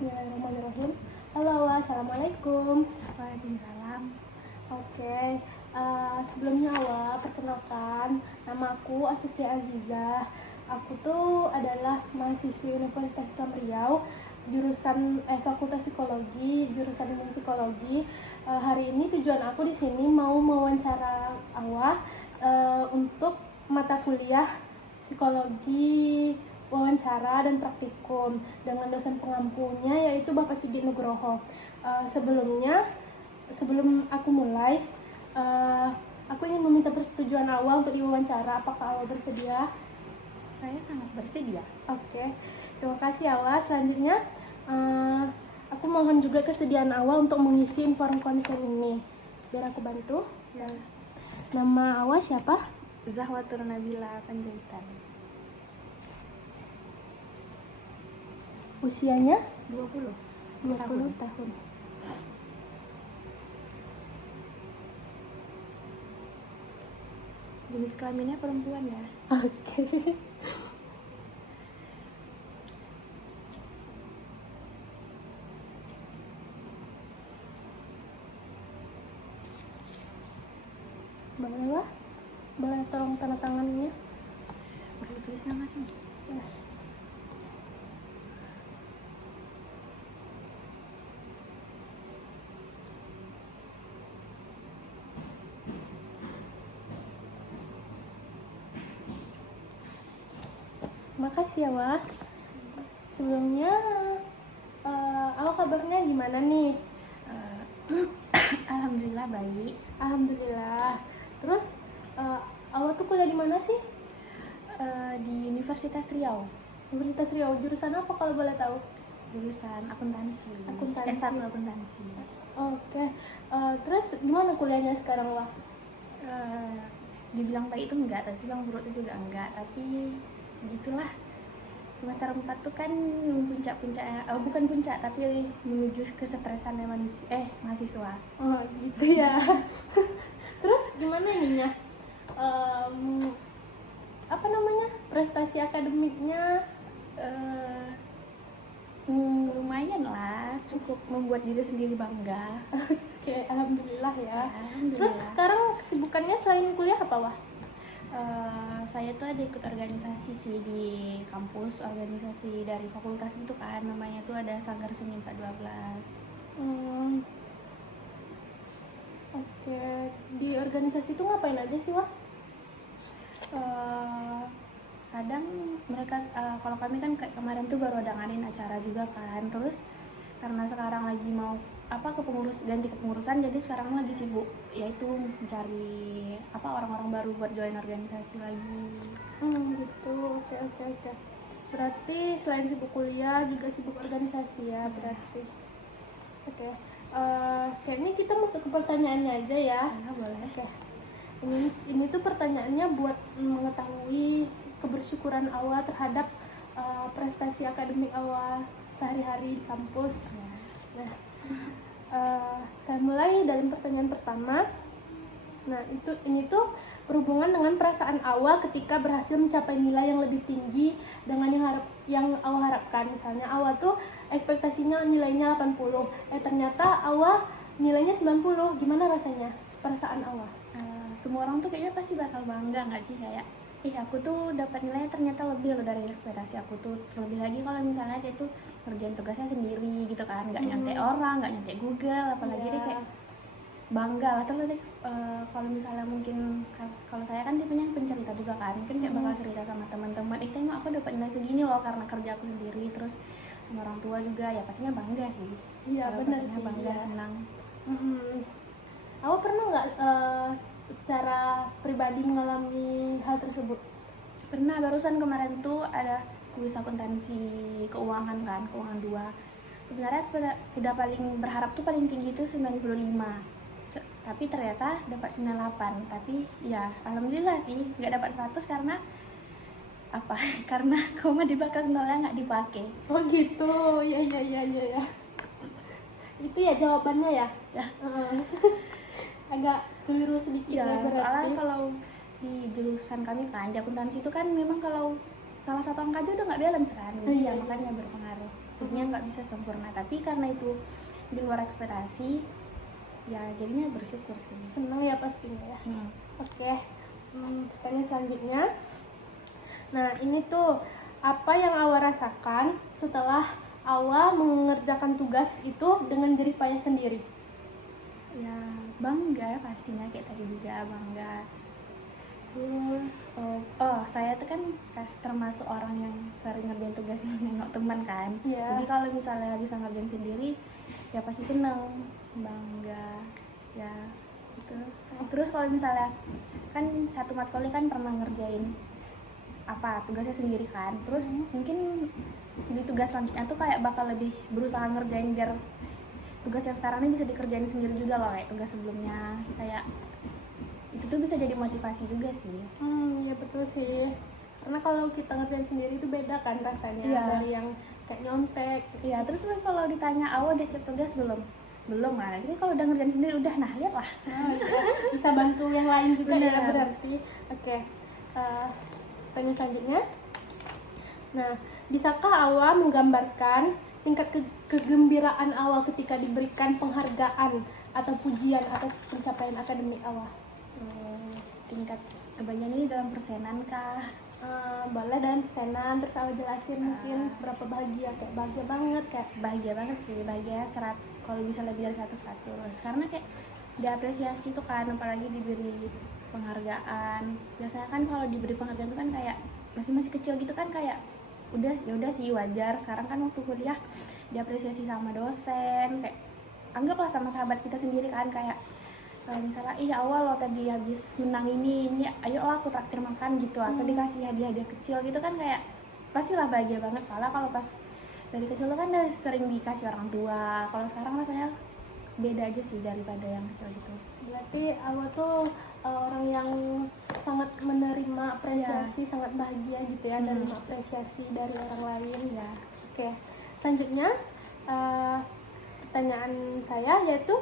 Bismillahirrahmanirrahim. Halo, assalamualaikum. Waalaikumsalam. Oke, sebelumnya perkenalkan, nama aku Asufia Azizah. Aku tuh adalah mahasiswi Universitas Islam Riau, jurusan Fakultas Psikologi, jurusan ilmu psikologi. Hari ini tujuan aku di sini mau mewawancara untuk mata kuliah psikologi, wawancara dan praktikum dengan dosen pengampunya yaitu Bapak Sigit Nugroho. Sebelum aku mulai, aku ingin meminta persetujuan awal untuk diwawancara. Apakah awal bersedia? Saya sangat bersedia. Oke, terima kasih awal. Selanjutnya, aku mohon juga kesediaan awal untuk mengisi inform konsen ini. Biar aku bantu. Ya. Nama awal siapa? Zahwatur Nabila Panjaitan. Usianya? 20 tahun. Jenis kelaminnya perempuan ya. Oke. Boleh tolong tanda tangannya? Perlu tulisnya nggak sih? Ya. Makasih ya, Wah. Sebelumnya, kabarnya gimana nih? Alhamdulillah baik. Alhamdulillah. Terus, tuh kuliah di mana sih? Di Universitas Riau. Universitas Riau. Jurusan apa kalau boleh tahu? Jurusan akuntansi. Akuntansi. S1 akuntansi. Oke. Terus gimana kuliahnya sekarang, Wah? Dibilang baik itu enggak, tapi bilang buruk itu juga enggak. Tapi gitulah. Semester 4 tuh kan puncak-puncaknya, bukan puncak tapi menuju kesetresannya mahasiswa. Oh gitu ya. Terus gimana ininya? Prestasi akademiknya? Lumayan lah, cukup membuat diri sendiri bangga. Oke, alhamdulillah ya. Alhamdulillah. Terus sekarang kesibukannya selain kuliah apa, Wah? Saya tuh ada ikut organisasi sih di kampus, organisasi dari fakultas itu kan, namanya tuh ada Sanggar Seni 412. Oke. Di organisasi itu ngapain aja sih, Wah? Kadang mereka, kalau kami kan kayak kemarin tuh baru ada ngadain acara juga kan, terus karena sekarang lagi mau ganti kepengurusan, jadi sekarang lagi sibuk yaitu mencari orang-orang baru buat join organisasi lagi. Gitu. Oke. Berarti selain sibuk kuliah juga sibuk organisasi ya, berarti. Oke. Kayaknya kita masuk ke pertanyaannya aja ya. Boleh. Oke. Ini tuh pertanyaannya buat mengetahui kebersyukuran Awa terhadap prestasi akademik Awa sehari-hari di kampus. Nah, saya mulai dari pertanyaan pertama. Nah, ini tuh berhubungan dengan perasaan Awa ketika berhasil mencapai nilai yang lebih tinggi dengan yang Awa harapkan. Misalnya Awa tuh ekspektasinya nilainya 80, ternyata Awa nilainya 90. Gimana rasanya? Perasaan Awa? Semua orang tuh kayaknya pasti bakal bangga nggak sih, kayak aku tuh dapat nilainya ternyata lebih loh dari ekspektasi aku tuh. Terlebih lagi kalau misalnya dia tuh ngerjain tugasnya sendiri gitu kan, nggak nyontek orang, nggak nyontek Google, apalagi dia kayak bangga lah. Terus kalau misalnya mungkin kalau saya kan tipenya pencerita juga kan, mungkin kayak bakal cerita sama teman-teman, tengok aku dapat nilai segini loh karena kerja aku sendiri. Terus sama orang tua juga ya pastinya bangga sih. Iya benar sih, bangga, ya. Senang. Aku pernah nggak secara pribadi mengalami hal tersebut? Pernah, barusan kemarin tuh ada kuis akuntansi keuangan kan, keuangan 2. Sebenarnya udah paling berharap tuh paling tinggi itu 95. Tapi ternyata dapat 98. Tapi ya alhamdulillah sih nggak dapat 100 karena karena koma di belakang nolnya nggak dipakai. Oh gitu, ya. Itu ya jawabannya ya? Ya. Agak keliru sedikit ya berarti. Soalnya kalau di jurusan kami kan, di akuntansi itu kan memang kalau salah satu angka aja udah nggak balance kan. Iya. Makanya berpengaruh. jadinya nggak bisa sempurna. Tapi karena itu di luar ekspektasi, ya jadinya bersyukur sih. Seneng ya pastinya ya. Oke, pertanyaan selanjutnya. Nah, ini tuh apa yang Awa rasakan setelah Awa mengerjakan tugas itu dengan jerih payah sendiri? Ya bangga pastinya, kayak tadi juga bangga. Terus saya tuh kan termasuk orang yang sering ngerjain tugas nengok teman kan. Iya. Jadi kalau misalnya bisa ngerjain sendiri ya pasti seneng, bangga ya gitu. Terus kalau misalnya kan satu matkulnya kan pernah ngerjain tugasnya sendiri kan, terus mungkin di tugas selanjutnya tuh kayak bakal lebih berusaha ngerjain biar tugas yang sekarang ini bisa dikerjain sendiri juga loh, kayak tugas sebelumnya. Kayak itu tuh bisa jadi motivasi juga sih. Ya betul sih, karena kalau kita ngerjain sendiri itu beda kan rasanya. Iya. Dari yang kayak nyontek. Iya, terus kalau ditanya Awa udah siap tugas belum lah. Jadi kalau udah ngerjain sendiri udah, nah lihat lah. Bisa bantu yang lain juga. Bener. Ya berarti. Oke, pertanyaan selanjutnya. Nah, bisakah Awa menggambarkan tingkat kegembiraan Awa ketika diberikan penghargaan atau pujian atas pencapaian akademik Awa? Tingkat kebanyakan ini dalam persenan kah? Boleh dan persenan, terus Awa jelasin mungkin seberapa bahagia, kayak bahagia banget kayak. Bahagia banget sih, bahagia kalau bisa lebih dari 100 karena kayak diapresiasi tuh kan, apalagi diberi penghargaan. Biasanya kan kalau diberi penghargaan tuh kan kayak masih kecil gitu kan, kayak udah sih wajar. Sekarang kan waktu kuliah diapresiasi sama dosen, kayak anggaplah sama sahabat kita sendiri kan, kayak misalnya awal lo tadi habis menang ini ayolah aku traktir makan gitu, atau dikasih hadiah kecil gitu kan, kayak pastilah bahagia banget. Soalnya kalau pas dari kecil lo kan udah sering dikasih orang tua, kalau sekarang rasanya beda aja sih daripada yang kecil gitu. Berarti Awa tuh orang yang sangat menerima apresiasi, sangat bahagia gitu ya, menerima apresiasi dari orang lain ya. Oke, selanjutnya pertanyaan saya yaitu,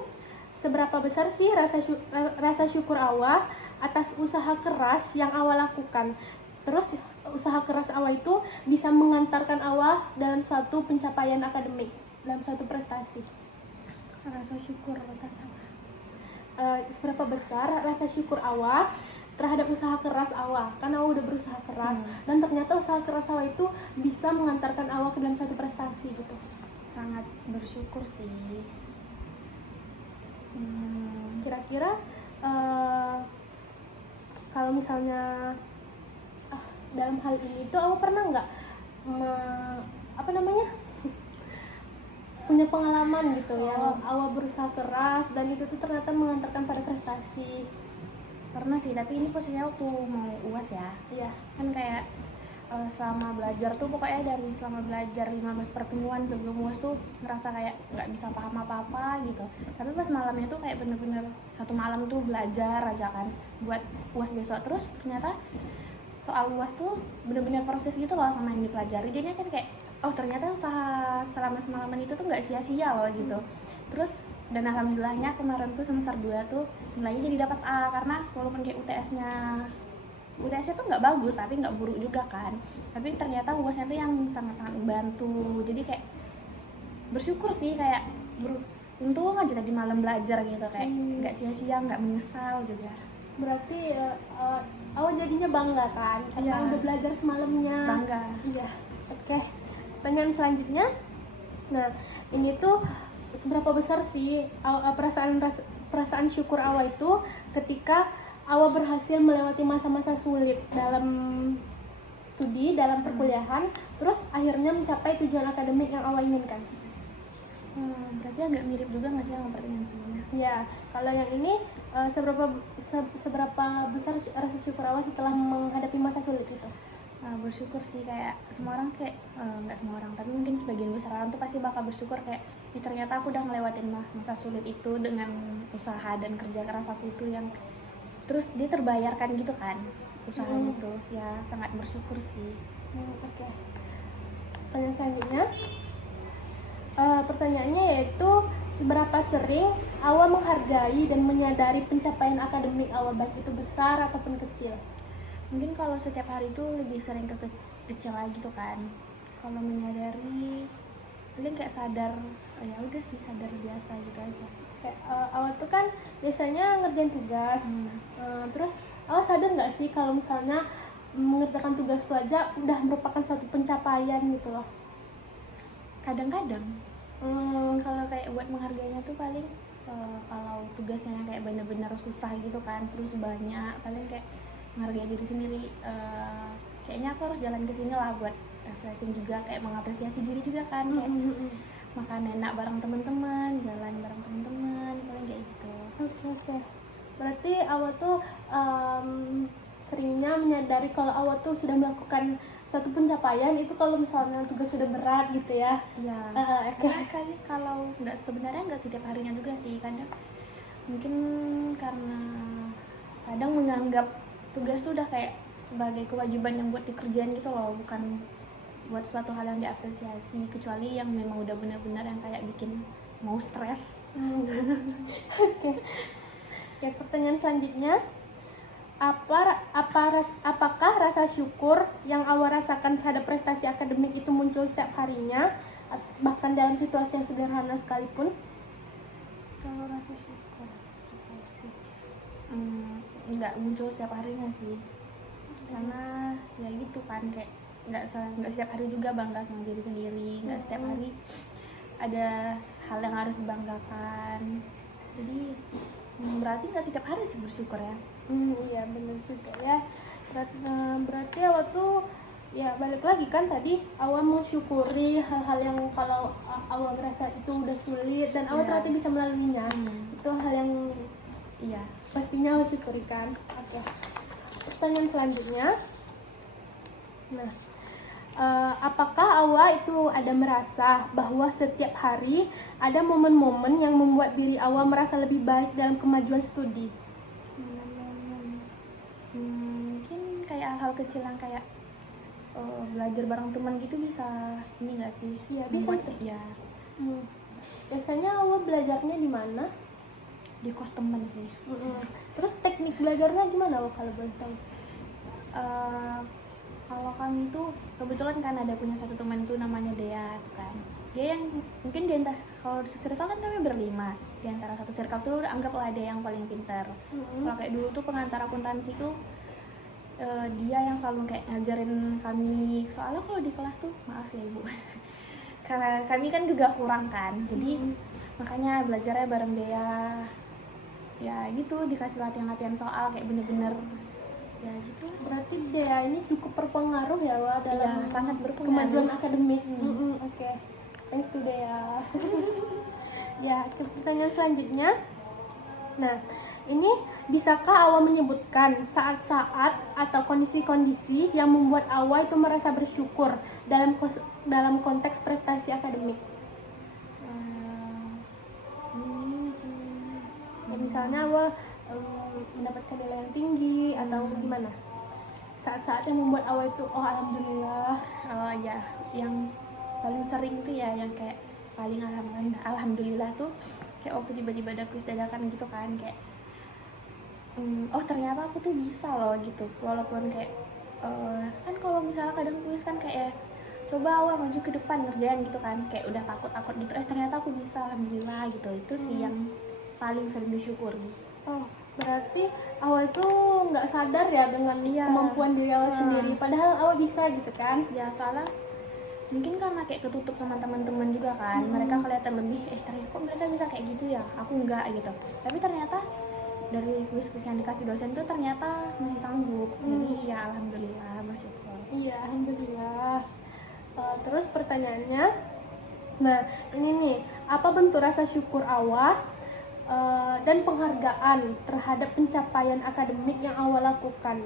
seberapa besar sih rasa syukur Awa atas usaha keras yang Awa lakukan? Terus usaha keras Awa itu bisa mengantarkan Awa dalam suatu pencapaian akademik, dalam suatu prestasi. Rasa syukur atas apa? Seberapa besar rasa syukur Awa terhadap usaha keras Awa? Kan Awa udah berusaha keras, dan ternyata usaha keras Awa itu bisa mengantarkan Awa ke dalam suatu prestasi gitu. Sangat bersyukur sih. Kira-kira kalau misalnya dalam hal ini tuh Awa pernah nggak punya pengalaman gitu yang Awa berusaha keras dan itu tuh ternyata mengantarkan pada prestasi? Pernah sih, tapi ini posisinya waktu mau UAS ya. Iya. Kan kayak selama belajar tuh, pokoknya dari selama belajar 15 pertemuan sebelum UAS tuh ngerasa kayak nggak bisa paham apa-apa gitu. Tapi pas malamnya tuh kayak bener-bener satu malam tuh belajar aja kan buat UAS besok. Terus ternyata soal UAS tuh bener-bener proses gitu loh sama yang dipelajari. Jadinya kan kayak ternyata usaha selama semalaman itu tuh nggak sia-sia loh gitu. Terus dan alhamdulillahnya kemarin tuh semester 2 tuh nilainya jadi dapat A, karena walaupun kayak UTS-nya tuh nggak bagus tapi nggak buruk juga kan, tapi ternyata UAS-nya tuh yang sangat-sangat membantu. Jadi kayak bersyukur sih, kayak untung aja tadi malam belajar gitu, kayak nggak sia-sia, nggak menyesal juga. Berarti Awa jadinya bangga kan karena udah belajar semalamnya. Bangga. Iya. Oke, pertanyaan selanjutnya. Nah, ini tuh seberapa besar sih perasaan syukur Awa itu ketika Awa berhasil melewati masa-masa sulit dalam studi, dalam perkuliahan, terus akhirnya mencapai tujuan akademik yang Awa inginkan? Berarti agak mirip juga nggak sih sama pertanyaan sebelumnya? Ya, kalau yang ini seberapa besar rasa syukur Awa setelah menghadapi masa sulit itu? Bersyukur sih, kayak semua orang kayak nggak semua orang tapi mungkin sebagian besar orang tuh pasti bakal bersyukur kayak ternyata aku udah ngelewatin masa sulit itu dengan usaha dan kerja keras aku itu, yang terus dia terbayarkan gitu kan usahanya tuh. Ya sangat bersyukur sih. Oke. Pertanyaan selanjutnya, pertanyaannya yaitu, seberapa sering Awa menghargai dan menyadari pencapaian akademik Awa, baik itu besar ataupun kecil? Mungkin kalau setiap hari itu lebih sering ke kecil lagi tuh kan. Kalau menyadari paling kayak sadar, oh ya udah sih sadar biasa gitu aja. Kayak awal tuh kan biasanya ngerjain tugas. Terus awal sadar nggak sih kalau misalnya mengerjakan tugas itu aja udah merupakan suatu pencapaian gitu loh? Kadang-kadang kalau kayak buat menghargainya tuh paling kalau tugasnya yang kayak bener-bener susah gitu kan, terus banyak, paling kayak menghargai diri sendiri, kayaknya aku harus jalan ke sini lah buat refreshing juga, kayak mengapresiasi diri juga kan, kayak makan enak bareng teman-teman, jalan bareng teman-teman, paling kayak gitu. Oke. Berarti awal tuh seringnya menyadari kalau awal tuh sudah melakukan suatu pencapaian itu kalau misalnya tugas sudah berat gitu ya. Ya, karena kali kalau nggak, sebenarnya nggak setiap harinya juga sih, kadang mungkin karena kadang menganggap tugas tuh udah kayak sebagai kewajiban yang buat dikerjain gitu loh, bukan buat suatu hal yang diapresiasi, kecuali yang memang udah benar-benar yang kayak bikin mau stres. Oke, pertanyaan selanjutnya, apakah rasa syukur yang awal rasakan terhadap prestasi akademik itu muncul setiap harinya, bahkan dalam situasi yang sederhana sekalipun? Kalau rasa syukur prestasi nggak muncul setiap harinya sih, karena ya gitu kan, kayak nggak setiap hari juga bangga sama diri sendiri, nggak setiap hari ada hal yang harus dibanggakan, jadi berarti nggak setiap hari sih bersyukur ya. Iya benar juga ya. Berarti awal tuh ya balik lagi kan tadi awal mensyukuri hal-hal yang kalau awal merasa itu udah sulit dan awal ternyata bisa melaluinya. Itu hal yang Iya pastinya awal syukuri kan. Oke. Pertanyaan selanjutnya, nah apakah Awa itu ada merasa bahwa setiap hari ada momen-momen yang membuat diri Awa merasa lebih baik dalam kemajuan studi? Mungkin kayak hal kecil yang kayak belajar bareng teman gitu bisa ini nggak sih? Iya bisa. Ya. Biasanya Awa belajarnya di mana? Di kos temen sih. Terus teknik belajarnya gimana Awa kalau boleh tahu? Kalau kami tuh kebetulan kan ada punya satu teman tuh namanya Dea kan. Dia yang mungkin di antara, kalau di circle kan kami berlima, di antara satu circle tuh anggaplah dia yang paling pintar. Kalau kayak dulu tuh pengantar akuntansi tuh dia yang selalu kayak ngajarin kami, soalnya kalau di kelas tuh maaf ya ibu karena kami kan juga kurang kan, jadi makanya belajarnya bareng dia ya gitu, dikasih latihan-latihan soal kayak bener-bener ya gitu. Berarti Dea ini cukup berpengaruh ya Wak dalam sangat berpengaruh kemajuan akademik. Oke. Thanks to Dea. Ya, ke pertanyaan selanjutnya. Nah, ini bisakah Awa menyebutkan saat-saat atau kondisi-kondisi yang membuat Awa itu merasa bersyukur dalam konteks prestasi akademik? Ya, misalnya Awa mendapatkan nilai yang tinggi atau gimana? Saat-saat yang membuat Awa itu oh alhamdulillah. Oh ya, yang paling sering tuh ya yang kayak paling alhamdulillah tuh kayak waktu tiba-tiba ada kuis dadakan gitu kan, kayak oh ternyata aku tuh bisa loh gitu, walaupun kayak kan kalau misalnya kadang kuis kan kayak coba Awa maju ke depan ngerjain gitu kan, kayak udah takut gitu, ternyata aku bisa alhamdulillah gitu. Itu sih yang paling sering disyukuri. Oh, berarti Awa itu nggak sadar ya dengan kemampuan diri Awa sendiri, padahal Awa bisa gitu kan? Ya soalnya mungkin karena kayak ketutup sama teman-teman juga kan, mereka kelihatan lebih ternyata kok mereka bisa kayak gitu ya, aku enggak gitu. Tapi ternyata dari kuis-kuis yang dikasih dosen tuh ternyata masih sanggup. Jadi ya alhamdulillah, bersyukur. Iya alhamdulillah. Terus pertanyaannya, nah ini nih, apa bentuk rasa syukur Awa dan penghargaan terhadap pencapaian akademik yang Awa lakukan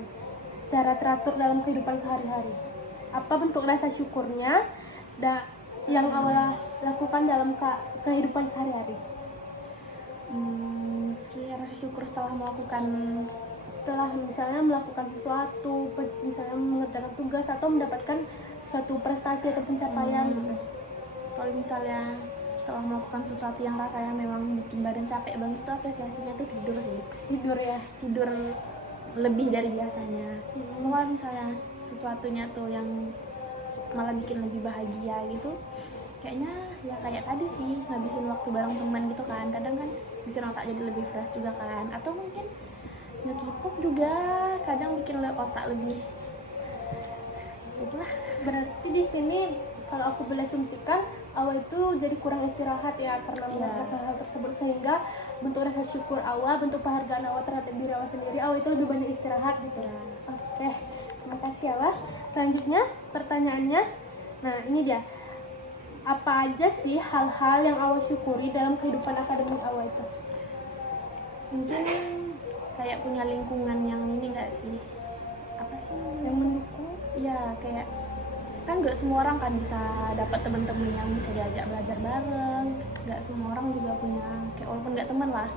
secara teratur dalam kehidupan sehari-hari? Apa bentuk rasa syukurnya yang Awa lakukan dalam kehidupan sehari-hari? Rasa syukur setelah misalnya melakukan sesuatu, misalnya mengerjakan tugas atau mendapatkan suatu prestasi atau pencapaian gitu. Kalau misalnya setelah melakukan sesuatu yang rasanya memang bikin badan capek banget, tuh apresiasinya tuh tidur sih. Tidur lebih dari biasanya. Kalau misalnya sesuatunya tuh yang malah bikin lebih bahagia gitu, kayaknya ya kayak tadi sih, ngabisin waktu bareng teman gitu kan, kadang kan bikin otak jadi lebih fresh juga kan, atau mungkin nge-K-pop juga kadang bikin otak lebih itulah. Berarti di sini kalau aku boleh asumsikan Awa itu jadi kurang istirahat ya karena melakukan hal tersebut, sehingga bentuk rasa syukur Awa, bentuk penghargaan Awa terhadap diri Awa sendiri, Awa itu lebih banyak istirahat gitu ya. Oke, terima kasih Awa. Selanjutnya pertanyaannya, nah ini dia, apa aja sih hal-hal yang Awa syukuri dalam kehidupan akademik Awa itu? Mungkin kayak punya lingkungan yang ini enggak sih, apa sih Yang mendukung? ya kayak kan nggak semua orang kan bisa dapat teman-teman yang bisa diajak belajar bareng, nggak semua orang juga punya kayak, walaupun nggak teman lah,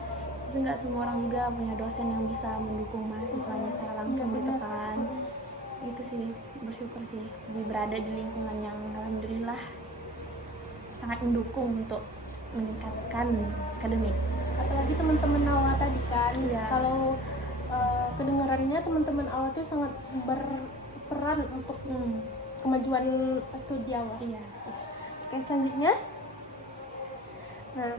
tapi nggak semua orang juga punya dosen yang bisa mendukung mahasiswanya secara langsung gitu kan. Itu sih, bersyukur sih lebih berada di lingkungan yang alhamdulillah sangat mendukung untuk meningkatkan akademik. Apalagi teman-teman Awa tadi kan, Iya. kalau kedengarannya teman-teman Awa tuh sangat berperan untuk kemajuan studi Awa. Iya. Oke, selanjutnya, nah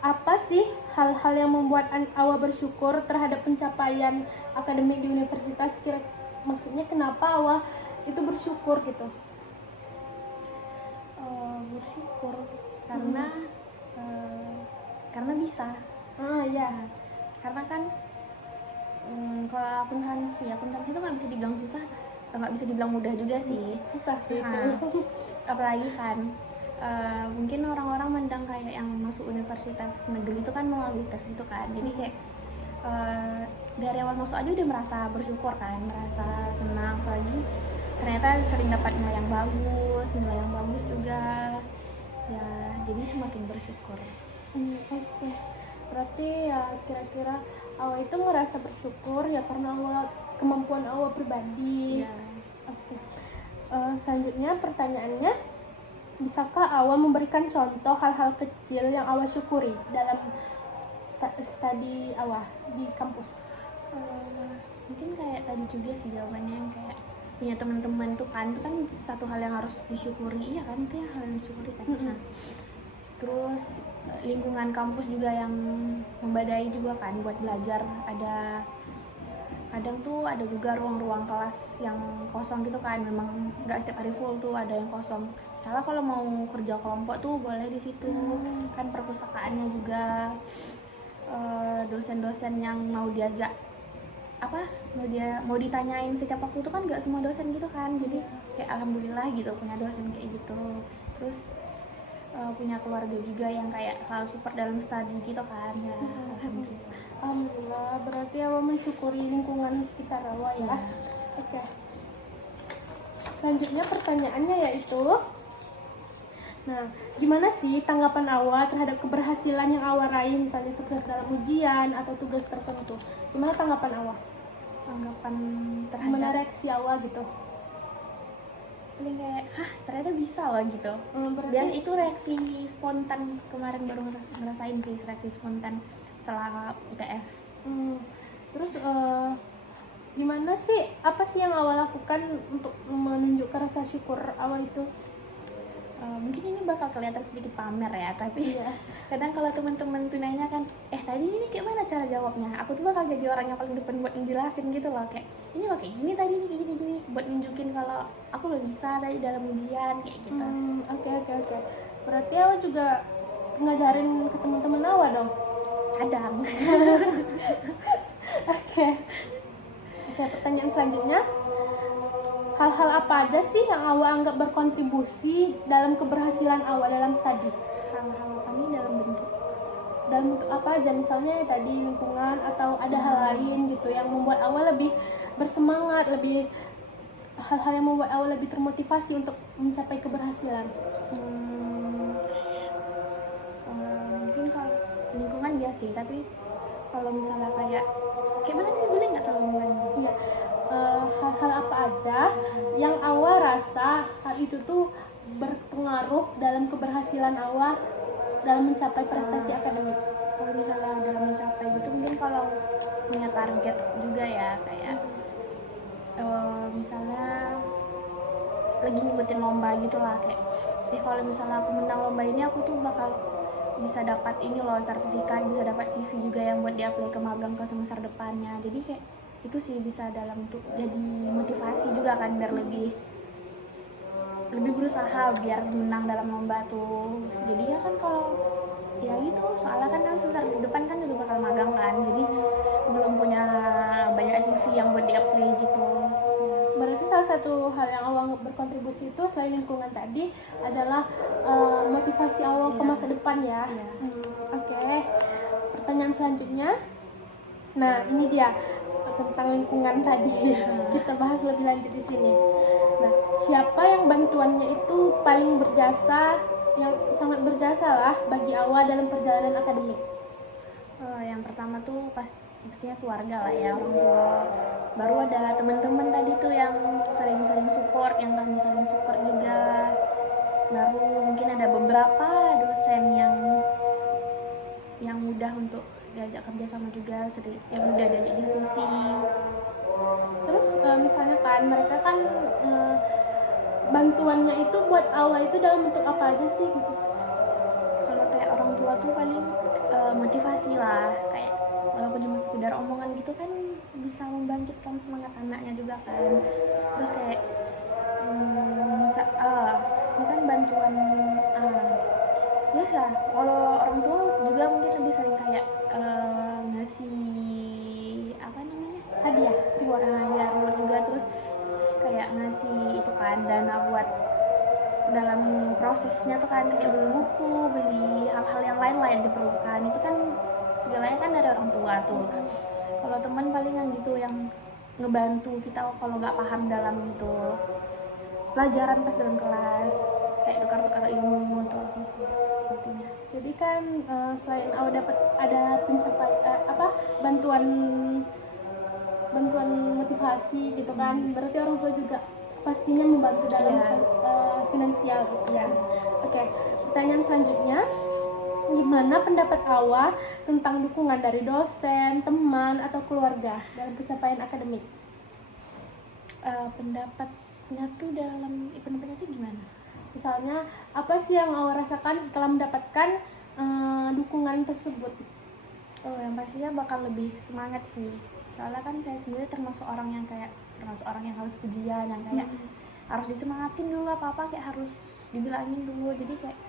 apa sih hal-hal yang membuat Awa bersyukur terhadap pencapaian akademik di universitas? Maksudnya kenapa Awa itu bersyukur gitu? Bersyukur karena bisa. Ya, Karena kan kalau akuntansi itu nggak bisa dibilang susah, nggak bisa dibilang mudah juga sih. susah sih itu. Apalagi kan mungkin orang-orang mandang kayak yang masuk universitas negeri itu kan melalui tes gitu kan, jadi kayak dari awal masuk aja udah merasa bersyukur kan, merasa senang, apalagi ternyata sering dapat nilai yang bagus juga ya, jadi semakin bersyukur. Oke. Berarti ya kira-kira Awa itu ngerasa bersyukur ya karena kemampuan Awa pribadi. Ya. Oke. Selanjutnya pertanyaannya, bisakah Awa memberikan contoh hal-hal kecil yang Awa syukuri dalam studi Awa di kampus? Mungkin kayak tadi juga sih jawabannya, yang kayak punya teman-teman tuh kan, itu kan satu hal yang harus disyukuri, iya kan, itu ya hal yang disyukuri kan. Nah, terus lingkungan kampus juga yang membadai juga kan buat belajar, ada kadang tuh ada juga ruang-ruang kelas yang kosong gitu kan, memang nggak setiap hari full tuh, ada yang kosong. Misalnya kalau mau kerja kelompok tuh boleh di situ kan, perpustakaannya juga, dosen-dosen yang mau diajak mau ditanyain setiap waktu itu kan nggak semua dosen gitu kan, jadi kayak alhamdulillah gitu punya dosen kayak gitu. Terus punya keluarga juga yang kayak selalu support dalam studi gitu kan ya, alhamdulillah. Alhamdulillah, berarti Awa mensyukuri lingkungan sekitar Awa ya. Oke. Selanjutnya pertanyaannya yaitu, nah gimana sih tanggapan Awa terhadap keberhasilan yang Awa raih, misalnya sukses dalam ujian atau tugas tertentu? Gimana tanggapan Awa? Tanggapan Gimana terhadap reaksi Awa gitu? paling kayak ternyata bisa loh gitu. Dan itu reaksi spontan, kemarin baru ngerasain sih reaksi spontan setelah UTS. Terus gimana sih, apa sih yang Awa lakukan untuk menunjukkan rasa syukur Awa itu? Mungkin ini bakal kelihatan sedikit pamer ya, tapi Iya. kadang kalau teman-teman tuh nanya kan, tadi ini kayak mana cara jawabnya, aku tuh bakal jadi orang yang paling depan buat ngejelasin gitu loh, kayak ini loh kayak gini tadi, ini kayak gini buat nunjukin kalau aku lo bisa tadi dalam ujian kayak gitu. Oke. Berarti Awa juga ngajarin ke teman-teman Awa dong? Kadang. Oke, pertanyaan selanjutnya, hal-hal apa aja sih yang Awa anggap berkontribusi dalam keberhasilan Awa dalam studi? Hal-hal apa nih dalam bentuk apa aja, misalnya tadi lingkungan atau ada hal lain gitu yang membuat Awa lebih bersemangat, hal-hal yang membuat Awa lebih termotivasi untuk mencapai keberhasilan? Mungkin kalau lingkungan ya sih, tapi kalau misalnya kayak mana sih, boleh nggak terlalu ngomong? Iya, hal-hal apa aja yang Awa rasa hal itu tuh berpengaruh dalam keberhasilan Awa dalam mencapai prestasi akademik? Kalau misalnya dalam mencapai gitu, mungkin kalau punya target juga ya, kayak misalnya lagi ngikutin lomba gitu lah, kayak kalau misalnya aku menang lomba ini aku tuh bakal bisa dapat ini loh sertifikat, bisa dapat CV juga yang buat di-apply ke magang ke semester depannya. Jadi kayak itu sih bisa dalam untuk jadi motivasi juga kan, biar lebih berusaha biar menang dalam lomba tuh. Jadi ya kan kalau ya gitu, soalnya kan semester depan kan juga bakal magang kan, jadi belum punya banyak CV yang buat di-apply gitu. Berarti salah satu hal yang awal berkontribusi itu selain lingkungan tadi adalah motivasi awal ke masa depan ya. Iya. Oke. Pertanyaan selanjutnya. Nah, ini dia tentang lingkungan tadi. Kita bahas lebih lanjut di sini. Nah, siapa yang bantuannya itu paling berjasa, yang sangat berjasa lah bagi Awa dalam perjalanan akademik? Yang pertama tuh pastinya keluarga lah ya, orang tua. Baru ada teman-teman tadi tuh yang sering support, yang kami saling support juga. Baru mungkin ada beberapa dosen yang mudah untuk diajak kerja sama juga, yang mudah diajak diskusi. Terus misalnya kan mereka kan bantuannya itu buat Awa itu dalam bentuk apa aja sih gitu? Kalau kayak orang tua tuh paling motivasi lah, kayak walaupun cuma sekedar omongan gitu kan bisa membangkitkan semangat anaknya juga kan. Terus kayak misal bantuan ya sih, kalau orang tua juga mungkin lebih sering kayak ngasih apa namanya, Hadiah, reward. ya reward juga. Terus kayak ngasih itu kan dana buat dalam prosesnya tuh kan, kayak beli buku, beli hal-hal yang lain lah yang diperlukan, itu kan segalanya kan dari orang tua tuh. Kalau teman paling yang gitu, yang ngebantu kita kalau nggak paham dalam itu pelajaran pas dalam kelas, kayak tukar-tukar ilmu atau gitu sih sepertinya. Jadi kan selain Awa dapat ada bantuan motivasi gitu kan, berarti orang tua juga pastinya membantu dalam finansial gitu. Oke, pertanyaan selanjutnya, gimana pendapat Awa tentang dukungan dari dosen, teman, atau keluarga dalam pencapaian akademik? Pendapatnya tuh gimana? Misalnya, apa sih yang Awa rasakan setelah mendapatkan dukungan tersebut? Yang pastinya bakal lebih semangat sih. Soalnya kan saya sendiri termasuk orang yang harus pujian, yang kayak harus disemangatin dulu, apa-apa kayak harus dibilangin dulu. Jadi kayak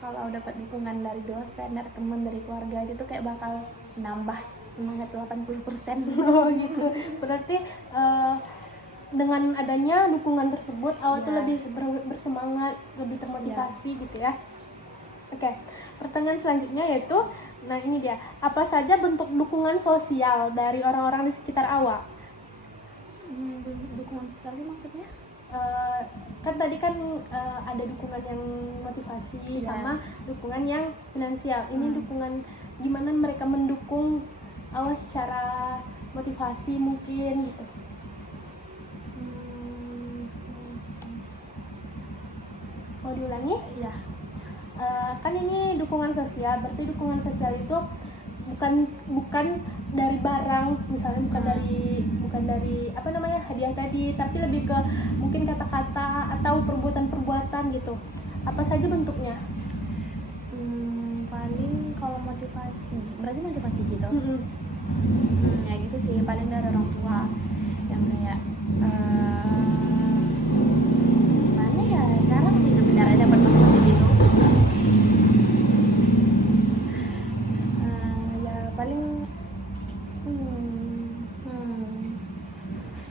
kalau dapat dukungan dari dosen, dari teman, dari keluarga gitu kayak bakal nambah semangat 80%. Oh gitu. Berarti dengan adanya dukungan tersebut Awa tuh lebih bersemangat, lebih termotivasi gitu ya. Oke, pertanyaan selanjutnya yaitu, nah ini dia, apa saja bentuk dukungan sosial dari orang-orang di sekitar Awa? Dukungan sosial ini maksudnya? Kan tadi kan ada dukungan yang motivasi sama dukungan yang finansial. Ini dukungan gimana mereka mendukung Awa secara motivasi mungkin gitu. Mau diulangi? Iya. Kan ini dukungan sosial, berarti dukungan sosial itu bukan dari barang, misalnya bukan dari apa namanya hadiah tadi, tapi lebih ke mungkin kata-kata atau perbuatan-perbuatan gitu. Apa saja bentuknya? Paling kalau motivasi, berarti motivasi gitu. Ya gitu sih, paling dari orang tua yang kayak gimana ya, jarang sih sebenarnya dapat motivasi gitu. Ya paling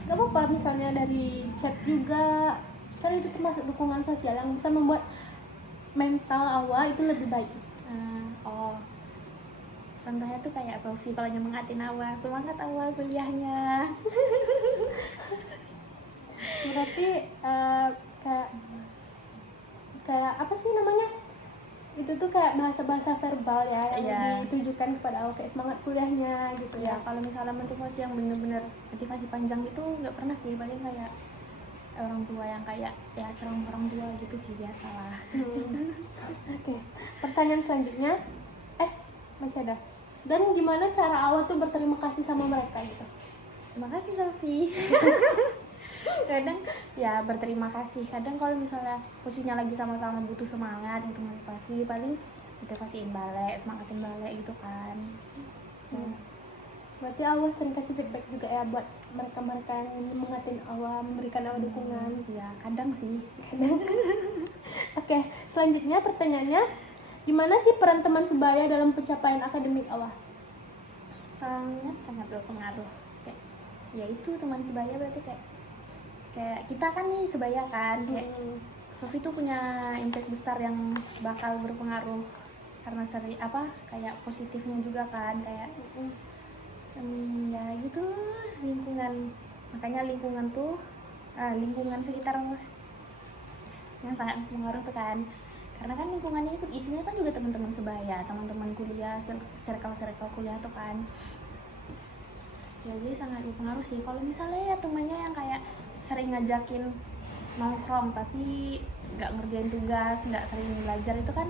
Gak apa-apa, misalnya dari chat juga, kan itu termasuk dukungan sosial yang bisa membuat mental Awa itu lebih baik. Contohnya tuh kayak Sofi kalau nyemangatin Awa, semangat Awa kuliahnya. Berarti kayak apa sih namanya, itu tuh kayak bahasa-bahasa verbal ya yang ditujukan kepada Awa, kayak semangat kuliahnya gitu ya. Kalau misalnya motivasi yang bener-bener motivasi panjang itu nggak pernah sih, paling kayak orang tua yang kayak ya ceramah orang tua gitu sih, biasalah. Oke. Pertanyaan selanjutnya, masih ada. Dan gimana cara Awa tuh berterima kasih sama mereka gitu? Terima kasih Sofi. Kadang ya berterima kasih, kadang kalau misalnya posisinya lagi sama-sama butuh semangat, butuh motivasi, paling motivasiin balik, semangatin balik gitu kan. Berarti Awa sering kasih feedback juga ya buat mereka-mereka yang nyemangatin Awa, memberikan Awa dukungan. Ya kadang sih. Oke, selanjutnya pertanyaannya, gimana sih peran teman sebaya dalam pencapaian akademik Awa? Sangat berpengaruh. Kayak ya itu teman sebaya berarti kayak kita kan nih sebaya kan, kayak Sofi tuh punya impact besar yang bakal berpengaruh karena kayak positifnya juga kan, kayak ya gitu lingkungan, makanya lingkungan tuh lingkungan sekitar yang sangat berpengaruh tuh kan, karena kan lingkungannya itu isinya kan juga teman-teman sebaya, teman-teman kuliah, circle kuliah tuh kan. Jadi sangat berpengaruh sih. Kalau misalnya ya temannya yang kayak sering ngajakin nongkrong tapi nggak ngerjain tugas, nggak sering belajar, itu kan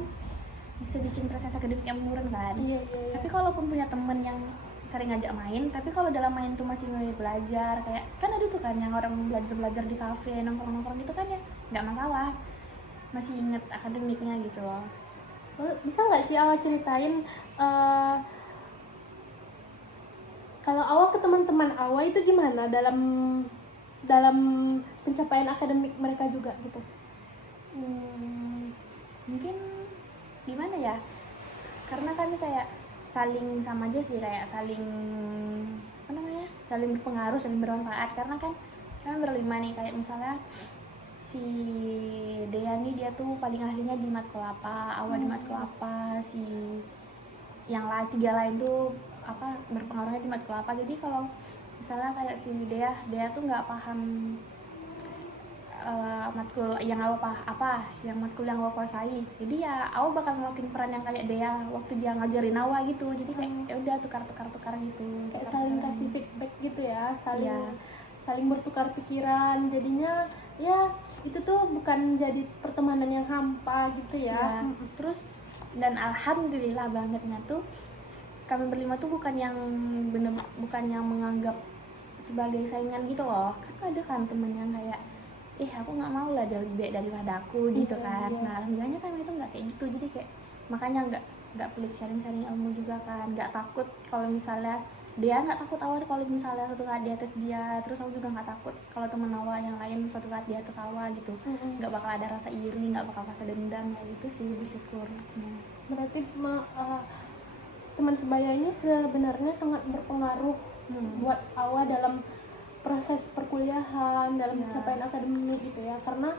bisa bikin proses akademik yang menurun kan. Iya. Tapi kalaupun punya temen yang sering ngajak main, tapi kalau dalam main tuh masih belajar, kayak kan ada tuh kan yang orang belajar di kafe, nongkrong gitu kan, ya nggak masalah, masih inget akademiknya gitu loh. Bisa nggak sih Awa ceritain kalau Awa ke teman-teman Awa itu gimana dalam pencapaian akademik mereka juga gitu? Mungkin gimana ya, karena kami kayak saling sama aja sih, kayak saling saling berpengaruh, saling bermanfaat, karena kan kami berlima nih, kayak misalnya si Dea nih dia tuh paling ahlinya di matkul apa, Awa di matkul apa, si yang tiga lain tuh berpengaruhnya di matkul apa. Jadi kalau misalnya kayak si Dea tuh nggak paham matkul yang matkul yang Awa kuasai, jadi ya Awa bakal ngelakuin peran yang kayak Dea waktu dia ngajarin Awa gitu. Jadi kayak ya udah tukar gitu, kayak saling kasih feedback gitu ya, saling bertukar pikiran, jadinya ya itu tuh bukan jadi pertemanan yang hampa gitu ya. Terus dan alhamdulillah bangetnya tuh kami berlima tuh bukan yang menganggap sebagai saingan gitu loh. Kan ada kan temen yang kayak aku nggak mau lah dia lebih baik daripada aku gitu kan. Nah alhamdulillahnya kami itu nggak kayak gitu, jadi kayak makanya nggak pelit sharing ilmu juga kan, nggak takut kalau misalnya dia nggak takut Awa kalau misalnya suatu saat di atas dia, terus aku juga nggak takut kalau teman Awa yang lain suatu saat di atas Awa gitu. Nggak bakal ada rasa iri, nggak bakal rasa dendam, kayak gitu sih, bersyukur. Berarti teman sebaya ini sebenarnya sangat berpengaruh buat Awa dalam proses perkuliahan, dalam pencapaian akademik gitu ya, karena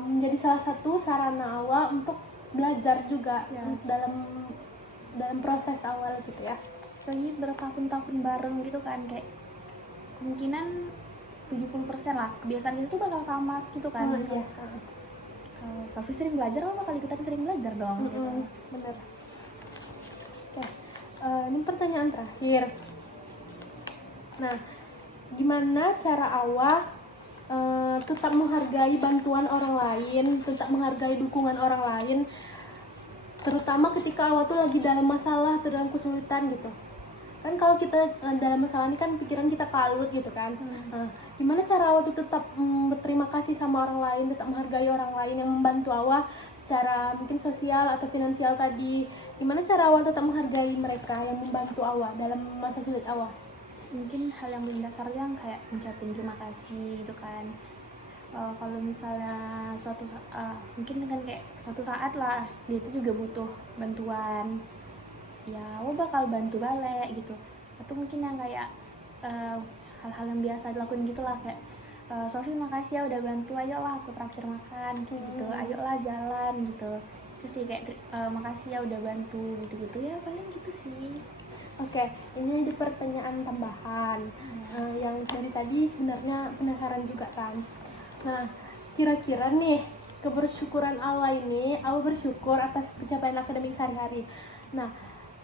menjadi salah satu sarana Awa untuk belajar juga dalam proses awal gitu ya. Lagi bertahun-tahun bareng gitu kan, kayak kemungkinan 70% lah kebiasaan itu bakal sama gitu kan. Kalau Sofi sering belajar, bakal ikutan sering belajar dong. Gitu. Bener. Oke, ini pertanyaan terakhir. Nah, gimana cara Awa tetap menghargai bantuan orang lain, tetap menghargai dukungan orang lain, terutama ketika Awa tuh lagi dalam masalah atau dalam kesulitan gitu? Kan kalau kita dalam masalah ini kan pikiran kita kalut gitu kan. Gimana cara Awa tuh tetap berterima kasih sama orang lain, tetap menghargai orang lain yang membantu Awa secara mungkin sosial atau finansial tadi? Gimana cara Awa tetap menghargai mereka yang membantu Awa dalam masa sulit Awa? Mungkin hal yang paling dasar yang kayak ngucapin terima kasih gitu kan. Kalau misalnya mungkin kan kayak suatu saat lah dia itu juga butuh bantuan, ya Awa bakal bantu balik gitu. Atau mungkin yang kayak hal-hal yang biasa dilakuin gitulah, kayak Sofi makasih ya udah bantu, ayolah aku traktir makan gitu, ayolah jalan gitu. Terus sih kayak makasih ya udah bantu gitu ya, paling gitu sih. Oke, ini ada pertanyaan tambahan yang dari tadi sebenarnya penasaran juga kan. Nah, kira-kira nih kebersyukuran Awa ini, Awa bersyukur atas pencapaian akademik sehari-hari. Nah,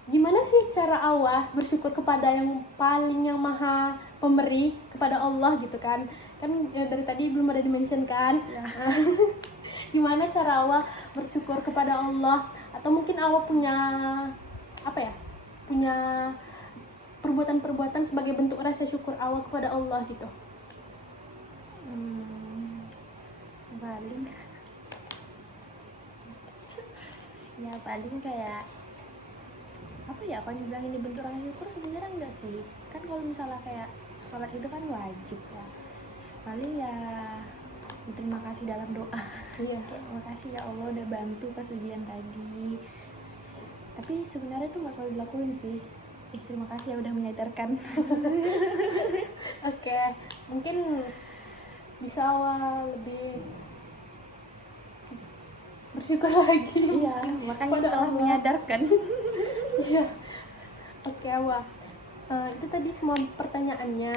gimana sih cara Awa bersyukur kepada yang maha pemberi, kepada Allah gitu kan? Kan dari tadi belum ada dimention kan? Gimana cara Awa bersyukur kepada Allah? Atau mungkin Awa punya punya perbuatan-perbuatan sebagai bentuk rasa syukur Awa kepada Allah gitu? Paling ya paling kayak apa ya, kalau dibilang ini bentuk rasa syukur sebenarnya enggak sih, kan kalau misalnya kayak sholat itu kan wajib ya, paling ya terima kasih dalam doa. Iya. Kayak makasih ya Allah udah bantu pas ujian tadi, tapi sebenarnya tuh nggak selalu dilakuin sih. Terima kasih ya udah menyadarkan. Oke, mungkin bisa awal lebih bersyukur lagi. Iya, makanya Pada telah Allah. menyadarkan. Iya. Oke, Awa. Itu tadi semua pertanyaannya.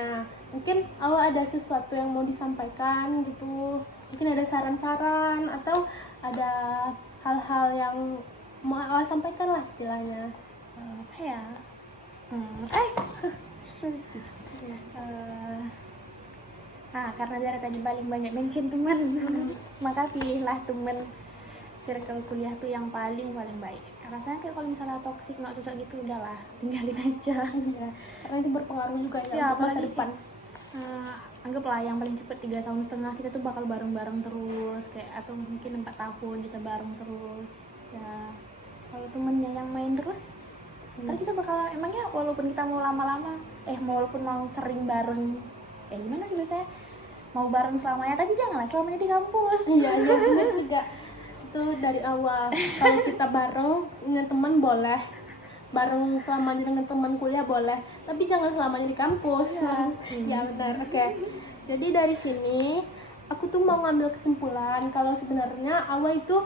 Mungkin Awa ada sesuatu yang mau disampaikan gitu. Mungkin ada saran-saran atau ada hal-hal yang mau Awa sampaikan lah istilahnya. Apa ya? Sorry. Karena dari tadi paling banyak mention teman, maka pilihlah teman circle kuliah tuh yang paling baik. Rasanya kayak kalau misalnya toksik nggak cocok gitu, udahlah tinggalin aja. Ya, karena itu berpengaruh juga ya, Ya, untuk masa apalagi depan. Anggaplah yang paling cepet 3,5 tahun kita tuh bakal bareng-bareng terus, kayak atau mungkin 4 tahun kita bareng terus ya. Kalau temennya yang main terus, ntar kita bakal emangnya walaupun kita mau lama-lama walaupun mau sering bareng gimana sih biasanya, mau bareng selamanya tapi janganlah selamanya di kampus. Iya, benar juga. Itu dari awal. Kalau kita bareng dengan teman boleh, bareng selamanya dengan teman kuliah boleh, tapi jangan selamanya di kampus. Ya benar. Oke. Jadi dari sini aku tuh mau ngambil kesimpulan kalau sebenarnya Awa itu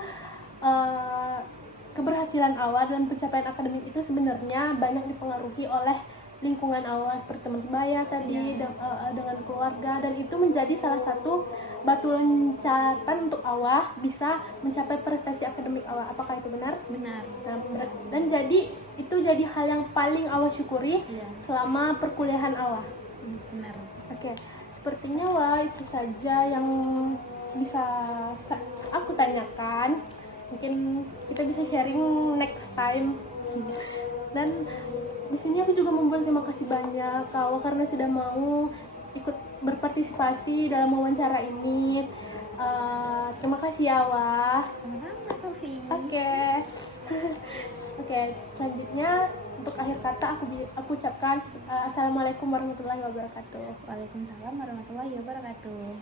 keberhasilan Awa dan pencapaian akademik itu sebenarnya banyak dipengaruhi oleh lingkungan Awa seperti teman sebaya tadi, dengan keluarga, dan itu menjadi salah satu batu loncatan untuk Awa bisa mencapai prestasi akademik Awa. Apakah itu benar? Benar. Nah, dan jadi itu jadi hal yang paling Awa syukuri selama perkuliahan Awa. Benar. Oke, sepertinya Wah itu saja yang bisa aku tanyakan. Mungkin kita bisa sharing next time. Dan di sini aku juga mau terima kasih banyak Kak karena sudah mau ikut berpartisipasi dalam wawancara ini. Terima kasih ya Wah. Sama-sama Sofi. Oke, selanjutnya untuk akhir kata aku ucapkan Assalamualaikum warahmatullahi wabarakatuh. Waalaikumsalam warahmatullahi wabarakatuh.